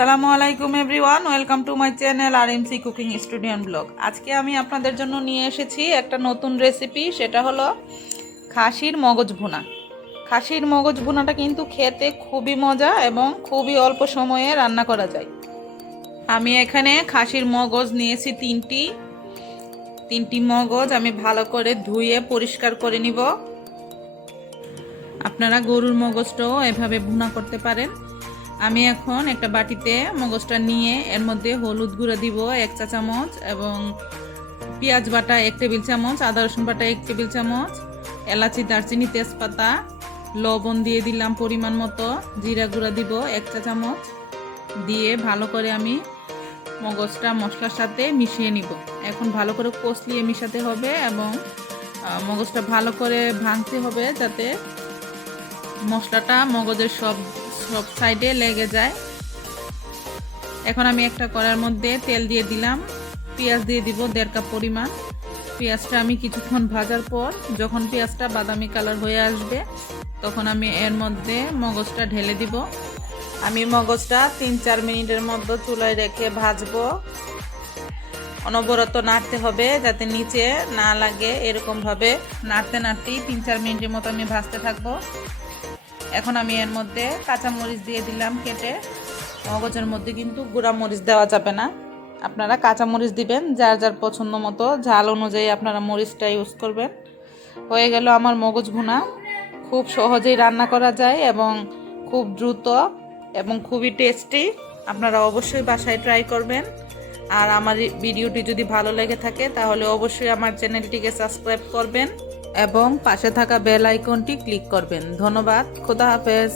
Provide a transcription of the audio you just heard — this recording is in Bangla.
আসসালামু আলাইকুম everyone, welcome to my channel RMC cooking studio blog. আজকে আমি আপনাদের জন্য নিয়ে এসেছি একটা নতুন রেসিপি, সেটা হলো খাসির মগজ ভুনা। খাসির মগজ ভুনাটা কিন্তু খেতে খুবই মজা এবং খুবই অল্প সময়ে রান্না করা যায়। আমি এখানে খাসির মগজ নিয়েছি তিনটি মগজ আমি ভালো করে ধুয়ে পরিষ্কার করে নিব। আপনারা গরুর মগজটাও এভাবে ভুনা করতে পারেন। আমি এখন একটা বাটিতে মগজটা নিয়ে এর মধ্যে হলুদ গুঁড়ো দিব 1 চা চামচ এবং পেঁয়াজ বাটা 1 টেবিল চামচ, আদা রসুন বাটা 1 টেবিল চামচ, এলাচি দারচিনি তেজপাতা, লবণ দিয়ে দিলাম পরিমাণ মতো, জিরা গুঁড়া দিব 1 চা চামচ, দিয়ে ভালো করে আমি মগজটা মশলার সাথে মিশিয়ে নিব। এখন ভালো করে কষলিয়ে মিশাতে হবে এবং মগজটা ভালো করে ভাঙতে হবে যাতে মশলাটা মগজের সব সাইডে লেগে যায়। এখন আমি একটা কড়াইয়ের মধ্যে তেল দিয়ে দিলাম, পেঁয়াজ দিয়ে দিব 1.5 কাপ পরিমাণ। পেঁয়াজটা আমি কিছুক্ষণ ভাজার পর যখন পেঁয়াজটা বাদামি কালার হয়ে আসবে তখন আমি এর মধ্যে মগজটা ঢেলে দিব। আমি মগজটা 3-4 মিনিটের মধ্যে চুলায় রেখে ভাজবো। অনবরত নাড়তে হবে যাতে নিচে না লাগে, এরকমভাবে নাড়তেই 3-4 মিনিটের মতো আমি ভাজতে থাকবো। এখন আমি এর মধ্যে কাঁচা মরিচ দিয়ে দিলাম কেটে। মগজের মধ্যে কিন্তু গুঁড়া মরিচ দেওয়া যাবে না, আপনারা কাঁচা মরিচ দিবেন, যার যার পছন্দ মতো ঝাল অনুযায়ী আপনারা মরিচটা ইউজ করবেন। হয়ে গেল আমার মগজ ভুনা। খুব সহজেই রান্না করা যায় এবং খুব দ্রুত এবং খুবই টেস্টি। আপনারা অবশ্যই বাসায় ট্রাই করবেন। আর আমার ভিডিওটি যদি ভালো লেগে থাকে তাহলে অবশ্যই আমার চ্যানেলটিকে সাবস্ক্রাইব করবেন এবং পাশে থাকা বেল আইকনটি ক্লিক করবেন। ধন্যবাদ। খোদা হাফেজ।